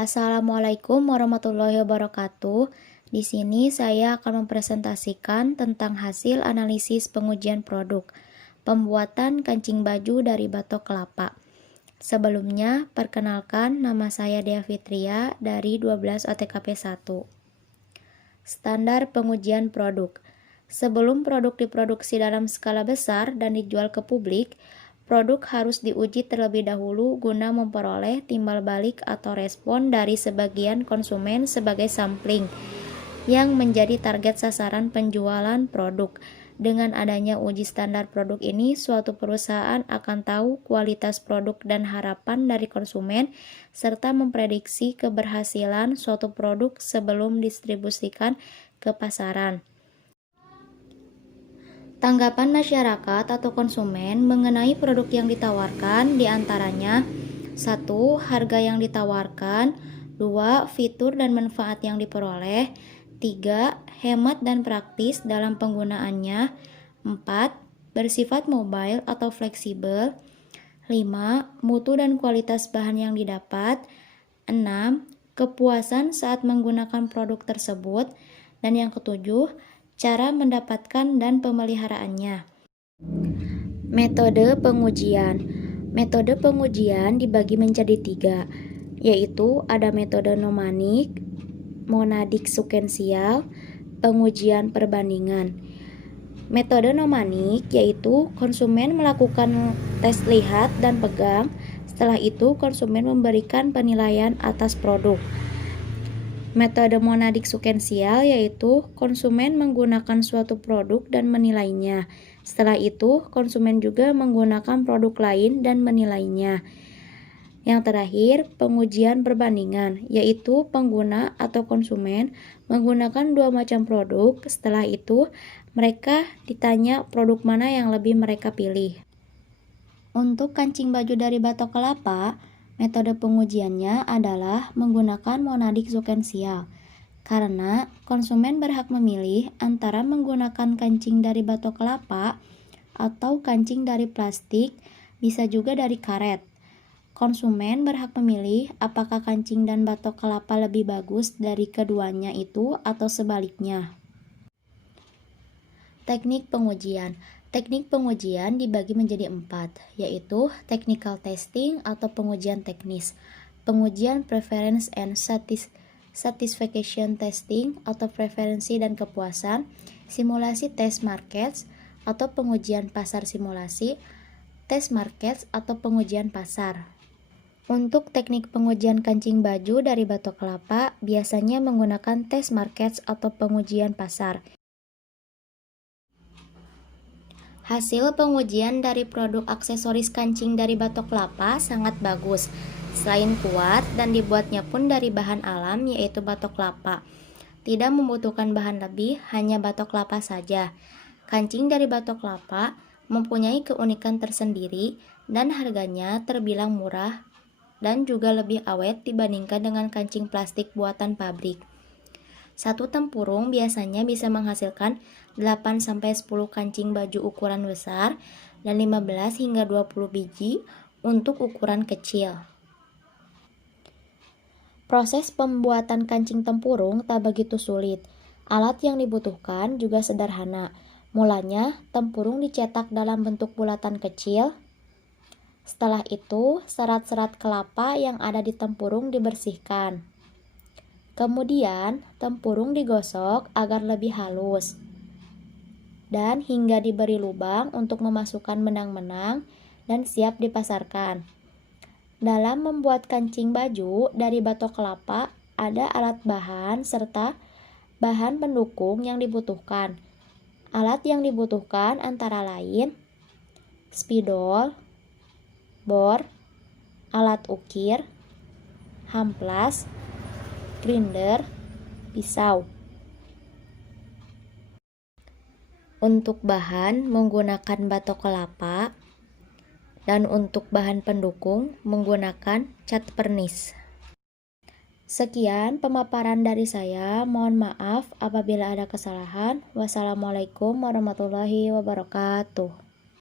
Assalamualaikum warahmatullahi wabarakatuh. Di sini saya akan mempresentasikan tentang hasil analisis pengujian produk pembuatan kancing baju dari batok kelapa. Sebelumnya, perkenalkan nama saya Dea Fitria dari 12 OTKP 1. Standar pengujian produk. Sebelum produk diproduksi dalam skala besar dan dijual ke publik, produk harus diuji terlebih dahulu guna memperoleh timbal balik atau respon dari sebagian konsumen sebagai sampling yang menjadi target sasaran penjualan produk. Dengan adanya uji standar produk ini, suatu perusahaan akan tahu kualitas produk dan harapan dari konsumen, serta memprediksi keberhasilan suatu produk sebelum distribusikan ke pasaran. Tanggapan masyarakat atau konsumen mengenai produk yang ditawarkan diantaranya 1. Harga yang ditawarkan, 2. Fitur dan manfaat yang diperoleh, 3. Hemat dan praktis dalam penggunaannya, 4. Bersifat mobile atau fleksibel, 5. Mutu dan kualitas bahan yang didapat, 6. Kepuasan saat menggunakan produk tersebut, dan yang ketujuh, cara mendapatkan dan pemeliharaannya. Metode pengujian. Metode pengujian dibagi menjadi 3, yaitu ada metode nomanik, monadik sekensial, pengujian perbandingan. Metode nomanik yaitu konsumen melakukan tes lihat dan pegang, setelah itu konsumen memberikan penilaian atas produk. Metode monadik sekensial yaitu konsumen menggunakan suatu produk dan menilainya. Setelah itu, konsumen juga menggunakan produk lain dan menilainya. Yang terakhir, pengujian perbandingan, yaitu pengguna atau konsumen menggunakan dua macam produk. Setelah itu, mereka ditanya produk mana yang lebih mereka pilih. Untuk kancing baju dari batok kelapa, metode pengujiannya adalah menggunakan monadik sekensial, karena konsumen berhak memilih antara menggunakan kancing dari batok kelapa atau kancing dari plastik, bisa juga dari karet. Konsumen berhak memilih apakah kancing dan batok kelapa lebih bagus dari keduanya itu atau sebaliknya. Teknik pengujian. Teknik pengujian dibagi menjadi 4, yaitu technical testing atau pengujian teknis, pengujian preference and satisfaction testing atau preferensi dan kepuasan, simulasi test markets atau pengujian pasar simulasi, test markets atau pengujian pasar. Untuk teknik pengujian kancing baju dari batok kelapa biasanya menggunakan test markets atau pengujian pasar. Hasil pengujian dari produk aksesoris kancing dari batok kelapa sangat bagus. Selain kuat dan dibuatnya pun dari bahan alam yaitu batok kelapa. Tidak membutuhkan bahan lebih, hanya batok kelapa saja. Kancing dari batok kelapa mempunyai keunikan tersendiri dan harganya terbilang murah dan juga lebih awet dibandingkan dengan kancing plastik buatan pabrik. Satu tempurung biasanya bisa menghasilkan 8-10 kancing baju ukuran besar dan 15 hingga 20 biji untuk ukuran kecil. Proses pembuatan kancing tempurung tak begitu sulit. Alat yang dibutuhkan juga sederhana. Mulanya, tempurung dicetak dalam bentuk bulatan kecil. Setelah itu, serat-serat kelapa yang ada di tempurung dibersihkan. Kemudian, tempurung digosok agar lebih halus. Dan hingga diberi lubang untuk memasukkan benang-benang dan siap dipasarkan. Dalam membuat kancing baju dari batok kelapa, ada alat bahan serta bahan pendukung yang dibutuhkan. Alat yang dibutuhkan antara lain spidol, bor, alat ukir, hamplas, grinder, pisau. Untuk bahan menggunakan batok kelapa dan untuk bahan pendukung menggunakan cat pernis. Sekian pemaparan dari saya. Mohon maaf apabila ada kesalahan. Wassalamualaikum warahmatullahi wabarakatuh.